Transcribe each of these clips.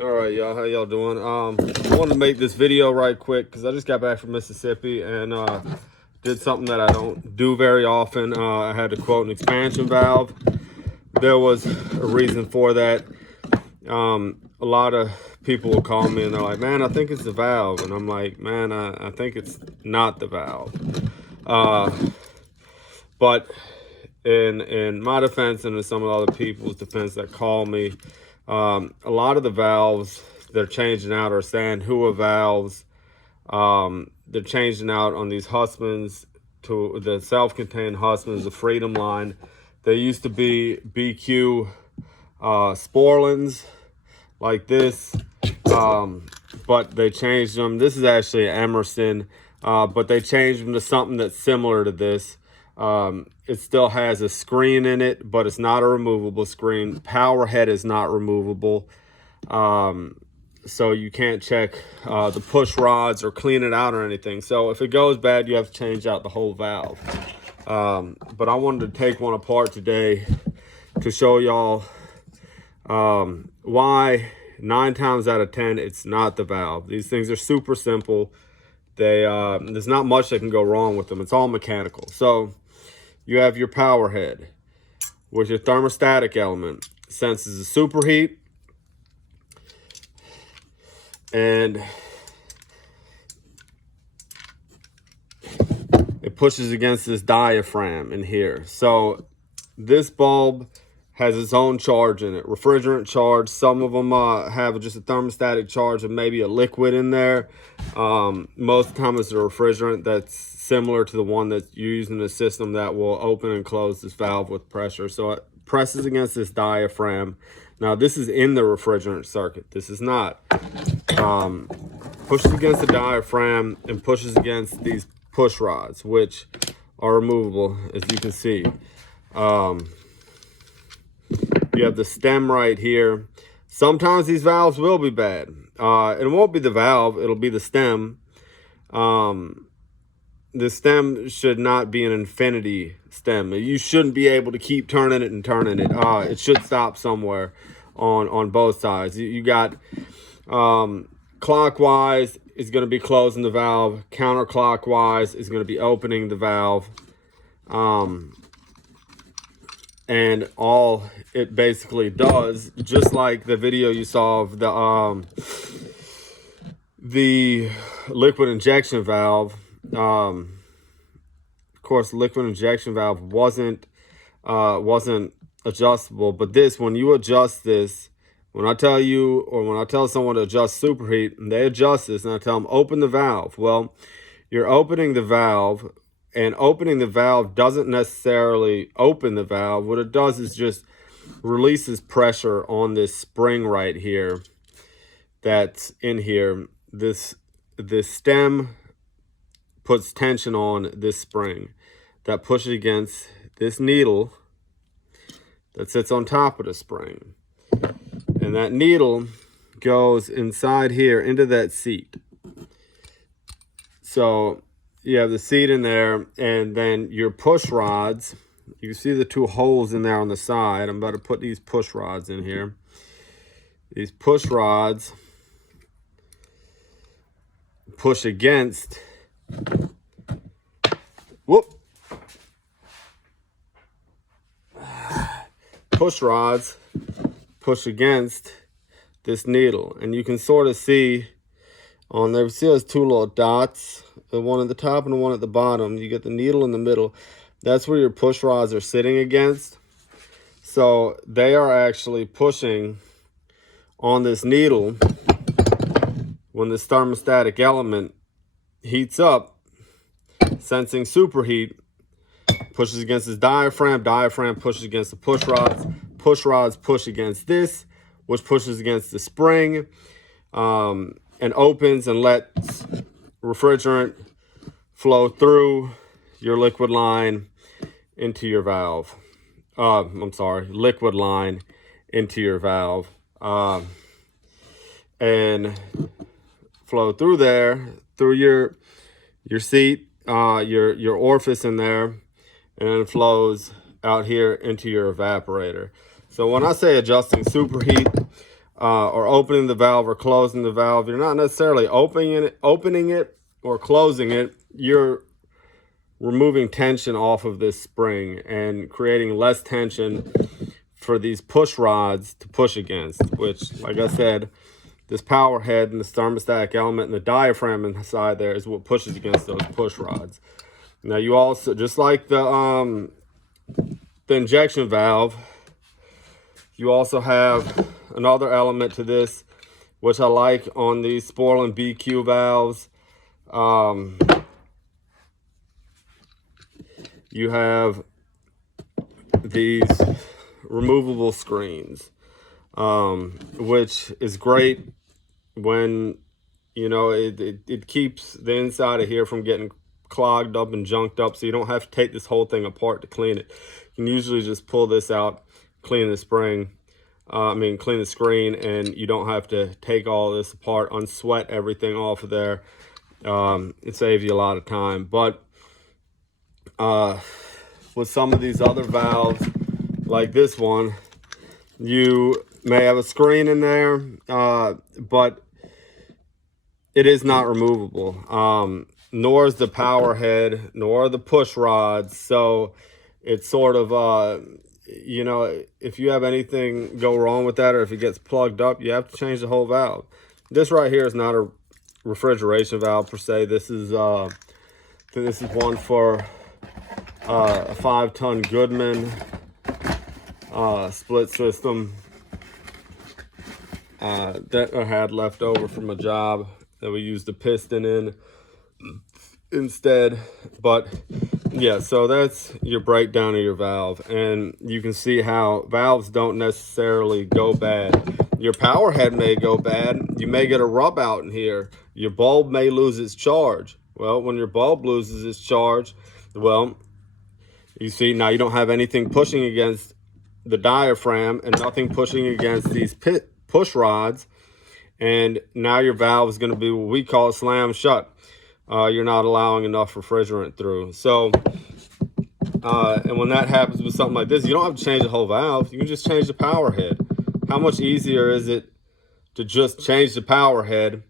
All right, y'all, how y'all doing? I wanted to make this video right quick because I just got back from Mississippi and did something that I don't do very often. I had to quote an expansion valve. There was a reason for that. A lot of people will call me and they're like, man, I think it's the valve. And I'm like, man, I think it's not the valve. But in my defense and in some of the other people's defense that call me, a lot of the valves they're changing out are Sanhua valves. They're changing out on these Hussmans to the self-contained Hussmans, the Freedom line. They used to be BQ Sporlans like this, but they changed them. This is actually Emerson, but they changed them to something that's similar to this. It still has a screen in it, but it's not a removable screen. Power head is not removable. So you can't check the push rods or clean it out or anything. So if it goes bad, you have to change out the whole valve. But I wanted to take one apart today to show y'all why 9 times out of 10 it's not the valve. These things are super simple. There's not much that can go wrong with them. It's all mechanical. So you have your power head with your thermostatic element. Senses the superheat, and it pushes against this diaphragm in here. So this bulb has its own charge in it, refrigerant charge. Some of them have just a thermostatic charge and maybe a liquid in there. Most of the time it's a refrigerant that's similar to the one that's used in the system that will open and close this valve with pressure. So it presses against this diaphragm. Now this is in the refrigerant circuit. This is not. Pushes against the diaphragm and pushes against these push rods, which are removable, as you can see. You have the stem right here. Sometimes these valves will be bad. It won't be the valve, it'll be the stem. The stem should not be an infinity stem. You shouldn't be able to keep turning it and turning it. It should stop somewhere on both sides. You got clockwise is going to be closing the valve. Counterclockwise is going to be opening the valve. And all it basically does, just like the video you saw of the liquid injection valve. Of course, liquid injection valve wasn't adjustable, but this, when you adjust this, when I tell you, or when I tell someone to adjust superheat, and they adjust this, and I tell them open the valve. Well, you're opening the valve, and opening the valve doesn't necessarily open the valve. What it does is just releases pressure on this spring right here that's in here. This stem puts tension on this spring that pushes against this needle that sits on top of the spring. And that needle goes inside here into that seat. So you have the seat in there, and then your push rods. You can see the 2 holes in there on the side. I'm about to put these push rods in here. These push rods push against, push rods push against this needle, and you can sort of see on there, see those 2 little dots, the one at the top and the one at the bottom. You get the needle in the middle. That's where your push rods are sitting against. So they are actually pushing on this needle. When this thermostatic element heats up, sensing superheat, pushes against this diaphragm pushes against the push rods push against this, which pushes against the spring, and opens and lets refrigerant flow through your liquid line into your valve. Liquid line into your valve, and flow through there, through your seat, your orifice in there, and then it flows out here into your evaporator. So when I say adjusting superheat, or opening the valve or closing the valve, you're not necessarily opening it or closing it. You're removing tension off of this spring and creating less tension for these push rods to push against, which, like I said, this power head and this thermostatic element and the diaphragm inside there is what pushes against those push rods. Now you also, just like the injection valve, you also have another element to this, which I like on these Sporlan BQ valves. You have these removable screens, which is great when, you know, it keeps the inside of here from getting clogged up and junked up, so you don't have to take this whole thing apart to clean it. You can usually just pull this out, clean the spring, clean the screen, and you don't have to take all this apart, unsweat everything off of there. It saves you a lot of time. But with some of these other valves, like this one, you may have a screen in there, but it is not removable. Nor is the power head, nor the push rods. So it's sort of, you know, if you have anything go wrong with that, or if it gets plugged up, you have to change the whole valve. This right here is not a refrigeration valve per se. This is one for a 5-ton Goodman split system that I had left over from a job that we used the piston in instead. But yeah, so that's your breakdown of your valve, and you can see how valves don't necessarily go bad. Your power head may go bad. You may get a rub out in here. Your bulb may lose its charge. Well, when your bulb loses its charge, well, you see now you don't have anything pushing against the diaphragm and nothing pushing against these push rods, and now your valve is going to be what we call slam shut. You're not allowing enough refrigerant through. So and when that happens with something like this, you don't have to change the whole valve. You can just change the power head. How much easier is it to just change the power head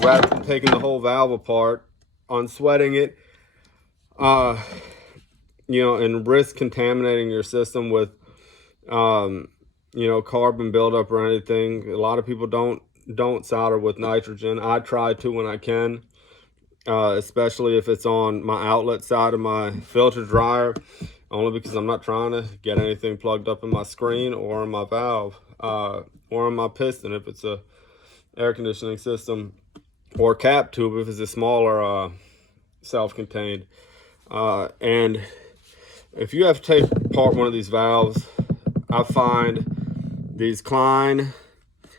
rather than taking the whole valve apart, unsweating it, you know, and risk contaminating your system with you know, carbon buildup or anything. A lot of people don't solder with nitrogen. I try to when I can, especially if it's on my outlet side of my filter dryer, only because I'm not trying to get anything plugged up in my screen or in my valve, or in my piston if it's a air conditioning system, or cap tube if it's a smaller self-contained. And if you have to take apart one of these valves, I find these Klein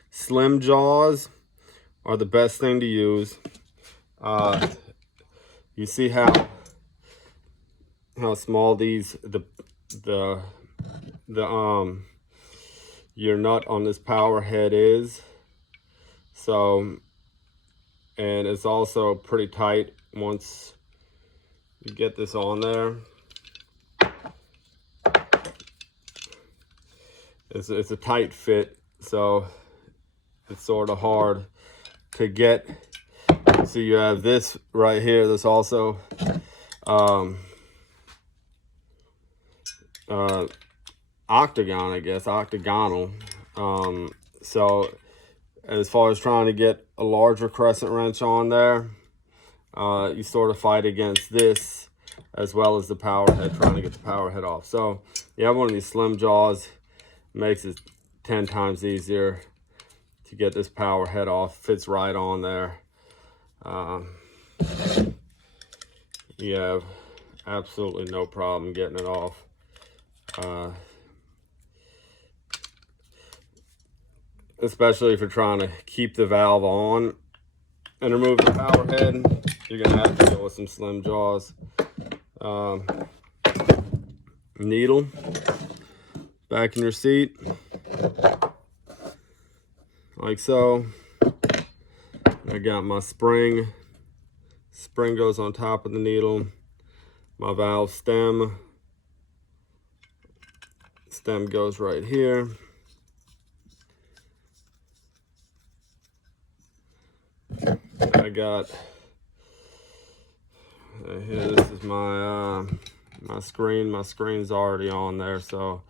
slim jaws are the best thing to use. You see how small these your nut on this power head is. So, and it's also pretty tight once you get this on there. It's a tight fit, so it's sort of hard to get. So you have this right here. There's also octagon, I guess, octagonal. So as far as trying to get a larger crescent wrench on there, you sort of fight against this as well as the power head, trying to get the power head off. So you have one of these slim jaws, makes it 10 times easier to get this power head off. Fits right on there. You have absolutely no problem getting it off. Especially if you're trying to keep the valve on and remove the power head, you're gonna have to go with some slim jaws. Needle back in your seat, like so. I got my spring. Spring goes on top of the needle. My valve stem. Stem goes right here. I got here. This is my my screen. My screen's already on there. So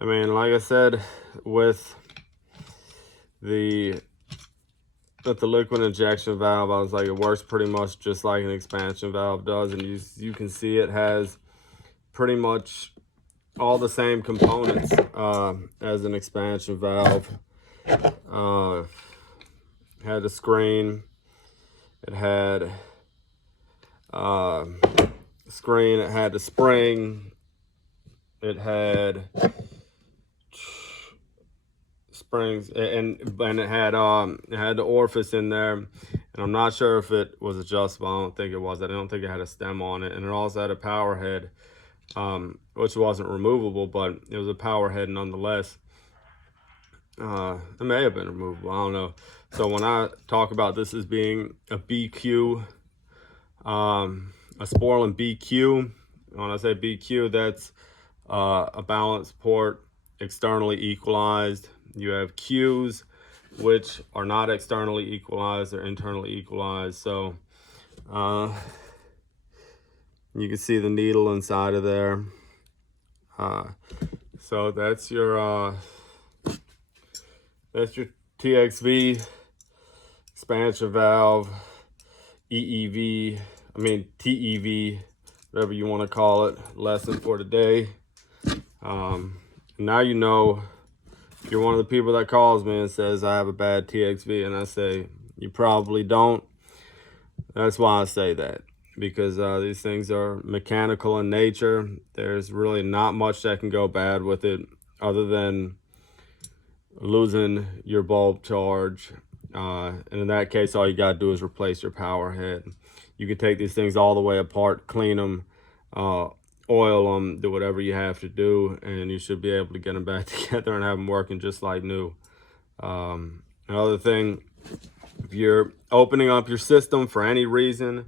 I mean, like I said, with the liquid injection valve, I was like, it works pretty much just like an expansion valve does, and you can see it has pretty much all the same components as an expansion valve. Had the screen, it had screen, it had the spring, it had springs, and it had the orifice in there, and I'm not sure if it was adjustable. I don't think it was. I don't think it had a stem on it, and it also had a power head, which wasn't removable, but it was a power head nonetheless. It may have been removable, I don't know. So when I talk about this as being a BQ, a Sporlan BQ, when I say BQ, that's a balance port, externally equalized. You have Qs, which are not externally equalized, they're internally equalized. So you can see the needle inside of there. So that's your TXV expansion valve, TEV, whatever you want to call it, lesson for today. Now you know, if you're one of the people that calls me and says I have a bad TXV, and I say you probably don't. That's why I say that, because these things are mechanical in nature. There's really not much that can go bad with it other than losing your bulb charge, and in that case all you got to do is replace your power head. You can take these things all the way apart, clean them, oil them, do whatever you have to do, and you should be able to get them back together and have them working just like new. Another thing, if you're opening up your system for any reason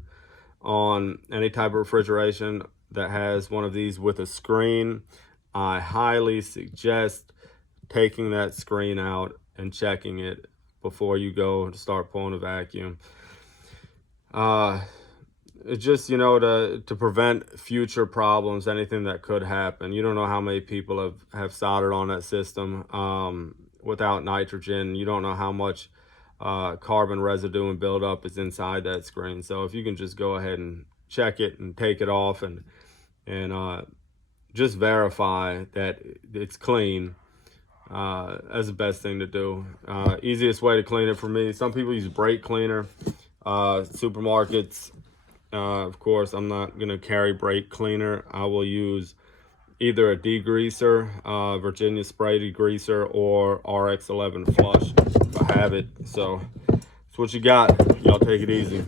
on any type of refrigeration that has one of these with a screen, I highly suggest taking that screen out and checking it before you go and start pulling a vacuum. It's just, you know, to prevent future problems, anything that could happen. You don't know how many people have soldered on that system without nitrogen. You don't know how much carbon residue and buildup is inside that screen. So if you can just go ahead and check it and take it off and just verify that it's clean, that's the best thing to do. Easiest way to clean it for me, some people use brake cleaner. Supermarkets, of course, I'm not going to carry brake cleaner. I will use either a degreaser, Virginia spray degreaser, or RX11 flush if I have it. So that's what you got. Y'all take it easy.